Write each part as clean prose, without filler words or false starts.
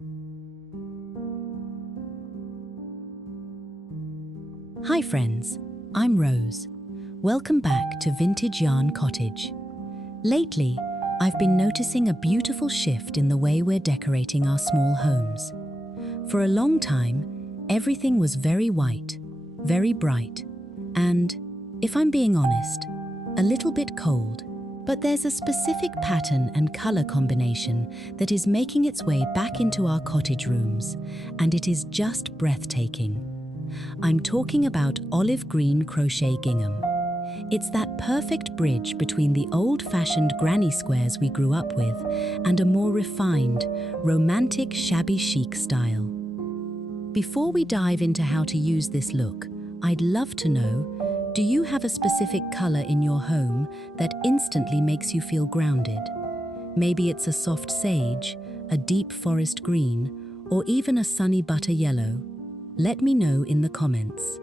Hi friends, I'm Rose. Welcome back to Vintage Yarn Cottage. Lately, I've been noticing a beautiful shift in the way we're decorating our small homes. For a long time, everything was very white, very bright, and, if I'm being honest, a little bit cold. But there's a specific pattern and color combination that is making its way back into our cottage rooms, and it is just breathtaking. I'm talking about olive green crochet gingham. It's that perfect bridge between the old-fashioned granny squares we grew up with and a more refined, romantic shabby chic style. Before we dive into how to use this look, I'd love to know, do you have a specific color in your home that instantly makes you feel grounded? Maybe it's a soft sage, a deep forest green, or even a sunny butter yellow. Let me know in the comments.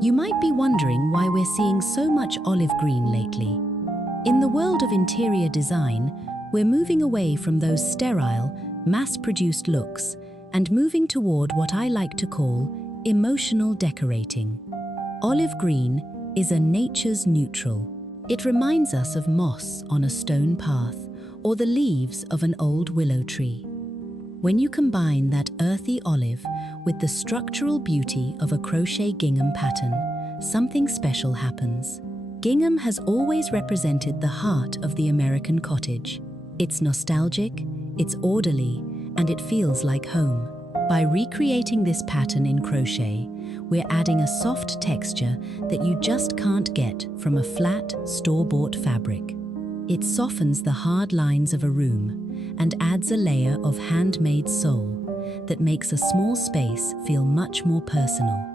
You might be wondering why we're seeing so much olive green lately. In the world of interior design, we're moving away from those sterile, mass-produced looks and moving toward what I like to call emotional decorating. Olive green is a nature's neutral. It reminds us of moss on a stone path or the leaves of an old willow tree. When you combine that earthy olive with the structural beauty of a crochet gingham pattern, something special happens. Gingham has always represented the heart of the American cottage. It's nostalgic, it's orderly, and it feels like home. By recreating this pattern in crochet, we're adding a soft texture that you just can't get from a flat, store-bought fabric. It softens the hard lines of a room and adds a layer of handmade soul that makes a small space feel much more personal.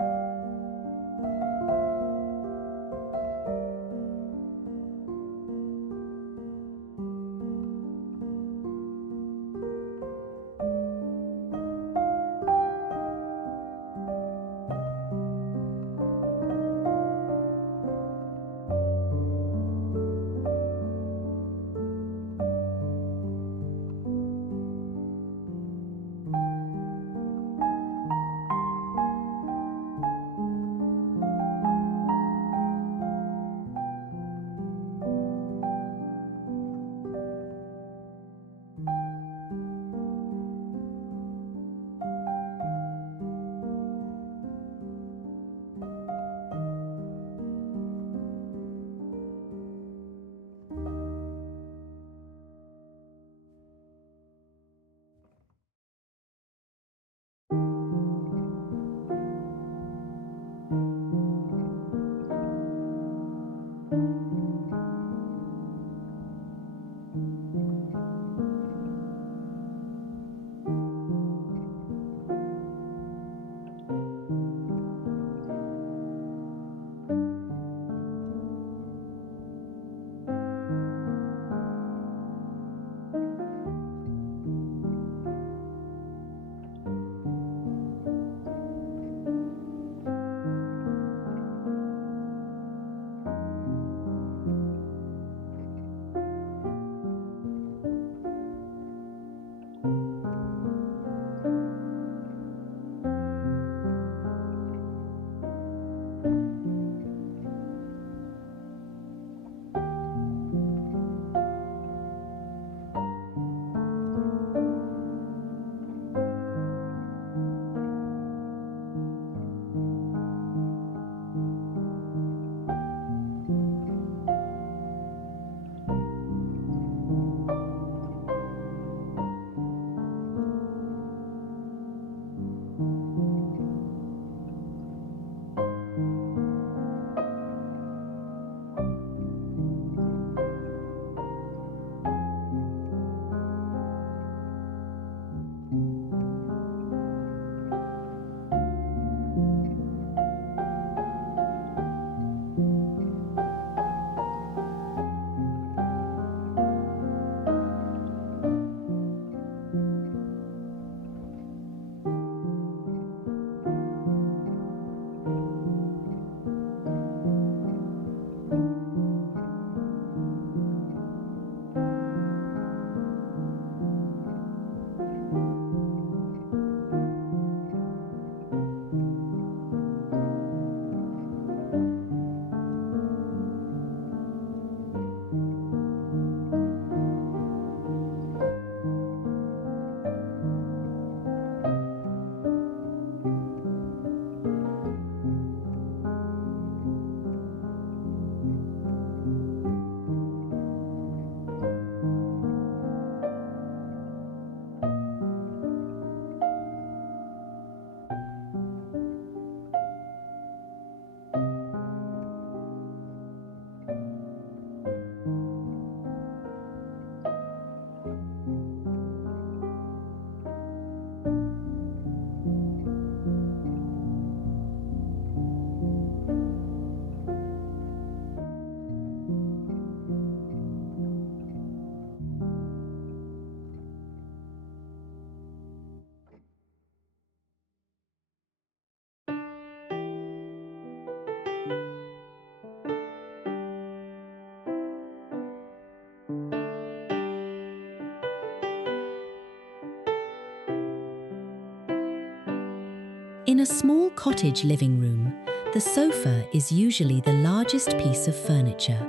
In a small cottage living room, the sofa is usually the largest piece of furniture.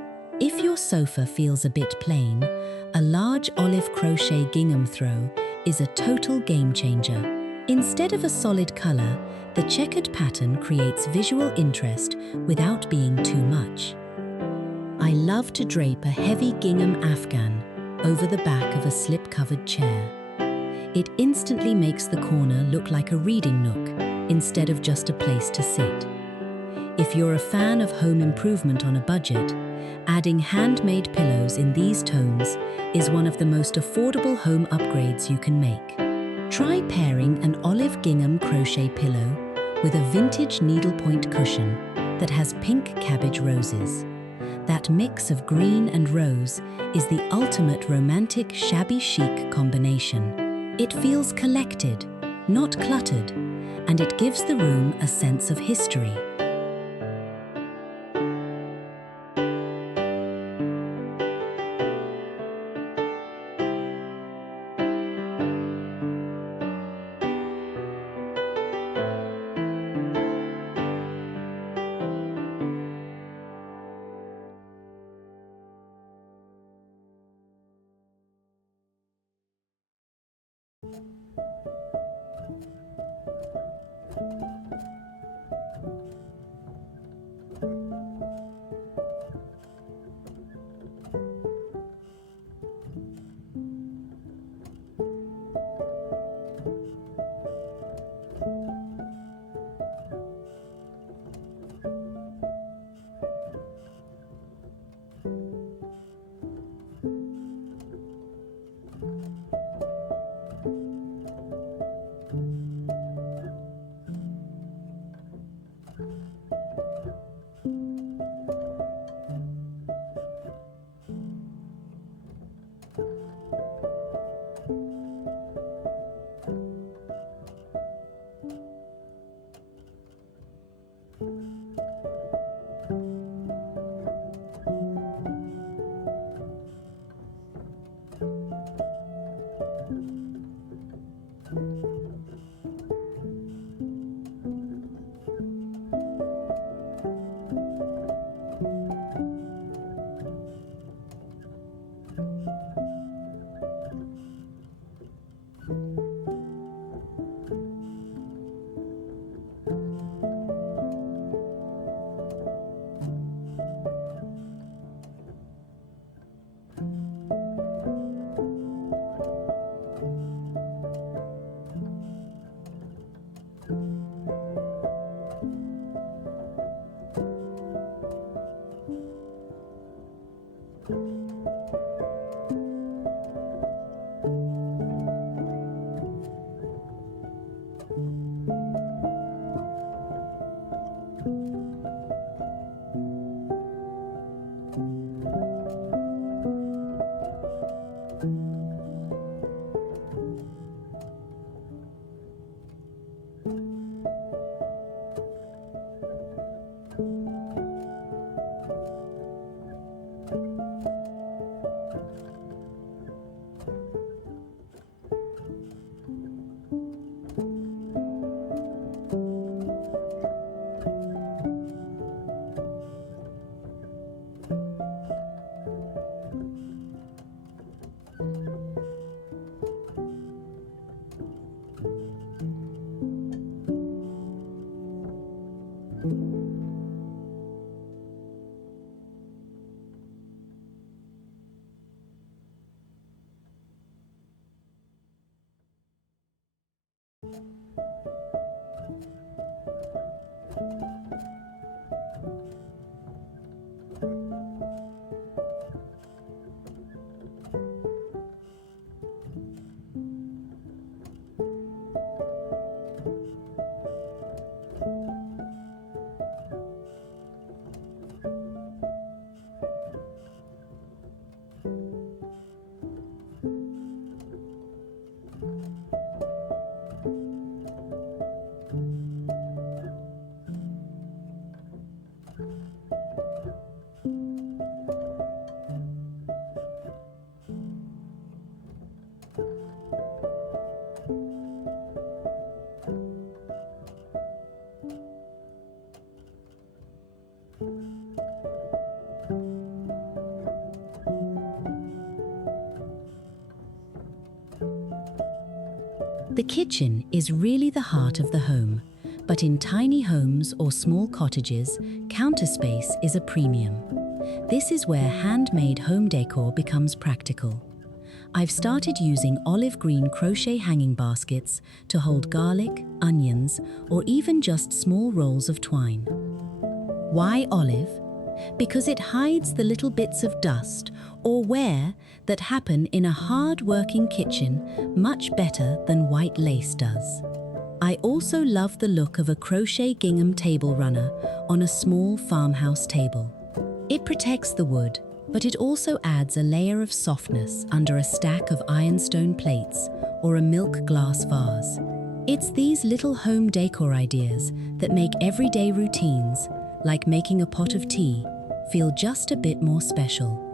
If your sofa feels a bit plain, a large olive crochet gingham throw is a total game changer. Instead of a solid color, the checkered pattern creates visual interest without being too much. I love to drape a heavy gingham afghan over the back of a slip-covered chair. It instantly makes the corner look like a reading nook instead of just a place to sit. If you're a fan of home improvement on a budget, adding handmade pillows in these tones is one of the most affordable home upgrades you can make. Try pairing an olive gingham crochet pillow with a vintage needlepoint cushion that has pink cabbage roses. That mix of green and rose is the ultimate romantic shabby chic combination. It feels collected, not cluttered, and it gives the room a sense of history. The kitchen is really the heart of the home, but in tiny homes or small cottages, counter space is a premium. This is where handmade home decor becomes practical. I've started using olive green crochet hanging baskets to hold garlic, onions, or even just small rolls of twine. Why olive? Because it hides the little bits of dust or wear that happen in a hard-working kitchen much better than white lace does. I also love the look of a crochet gingham table runner on a small farmhouse table. It protects the wood, but it also adds a layer of softness under a stack of ironstone plates or a milk glass vase. It's these little home decor ideas that make everyday routines, like making a pot of tea, feel just a bit more special.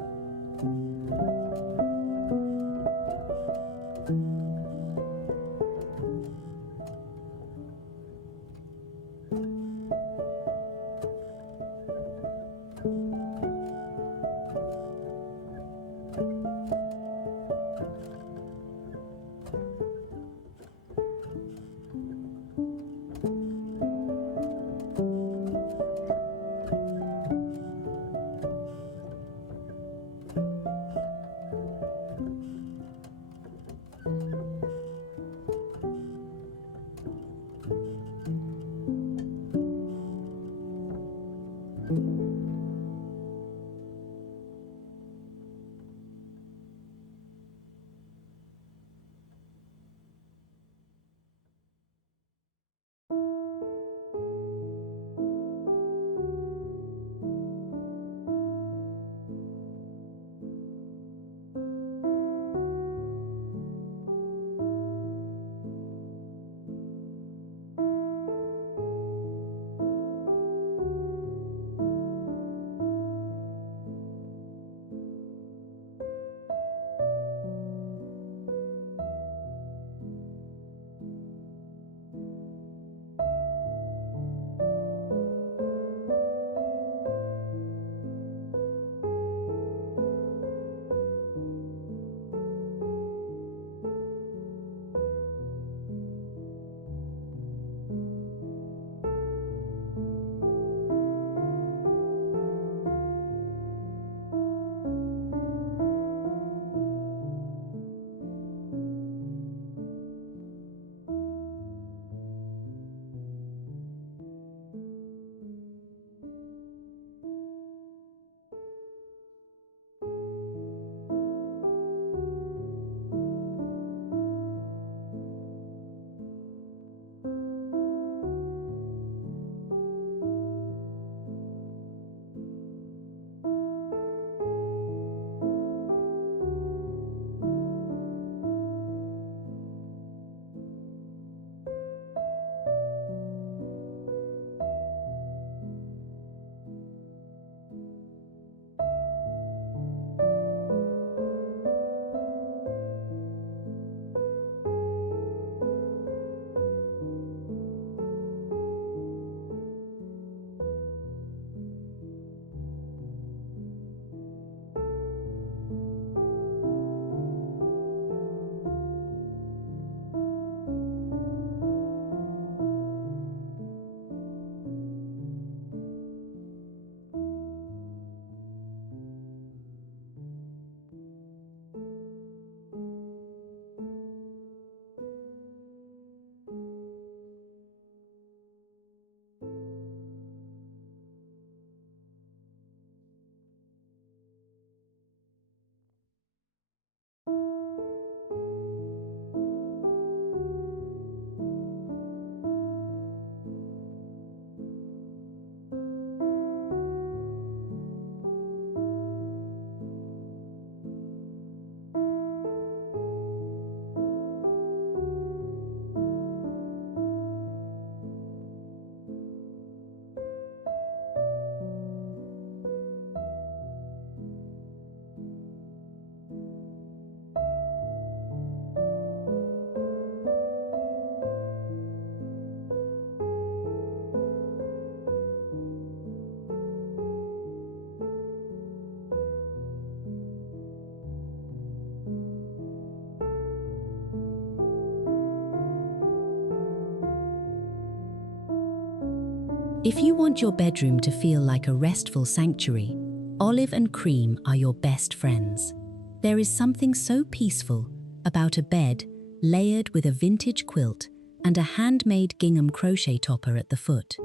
If you want your bedroom to feel like a restful sanctuary, olive and cream are your best friends. There is something so peaceful about a bed layered with a vintage quilt and a handmade gingham crochet topper at the foot.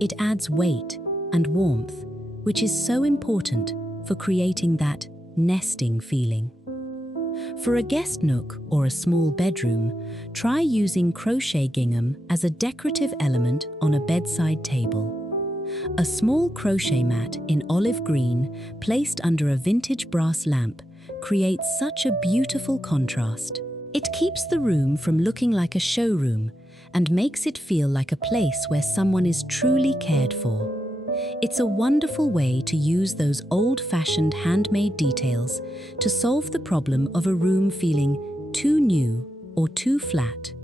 It adds weight and warmth, which is so important for creating that nesting feeling. For a guest nook or a small bedroom, try using crochet gingham as a decorative element on a bedside table. A small crochet mat in olive green placed under a vintage brass lamp creates such a beautiful contrast. It keeps the room from looking like a showroom and makes it feel like a place where someone is truly cared for. It's a wonderful way to use those old-fashioned handmade details to solve the problem of a room feeling too new or too flat.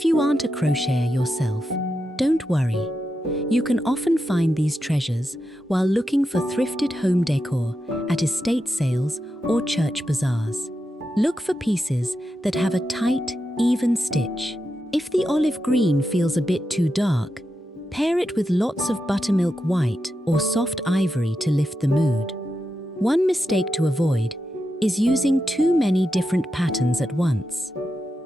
If you aren't a crocheter yourself, don't worry. You can often find these treasures while looking for thrifted home decor at estate sales or church bazaars. Look for pieces that have a tight, even stitch. If the olive green feels a bit too dark, pair it with lots of buttermilk white or soft ivory to lift the mood. One mistake to avoid is using too many different patterns at once.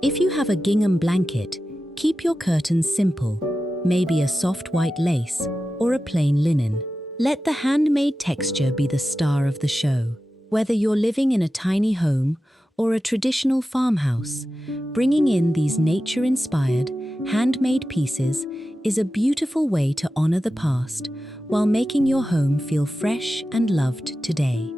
If you have a gingham blanket, keep your curtains simple, maybe a soft white lace or a plain linen. Let the handmade texture be the star of the show. Whether you're living in a tiny home or a traditional farmhouse, bringing in these nature-inspired, handmade pieces is a beautiful way to honor the past while making your home feel fresh and loved today.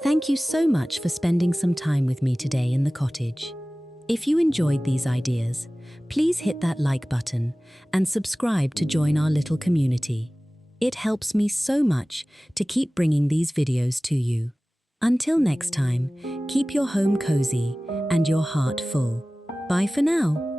Thank you so much for spending some time with me today in the cottage. If you enjoyed these ideas, please hit that like button and subscribe to join our little community. It helps me so much to keep bringing these videos to you. Until next time, keep your home cozy and your heart full. Bye for now.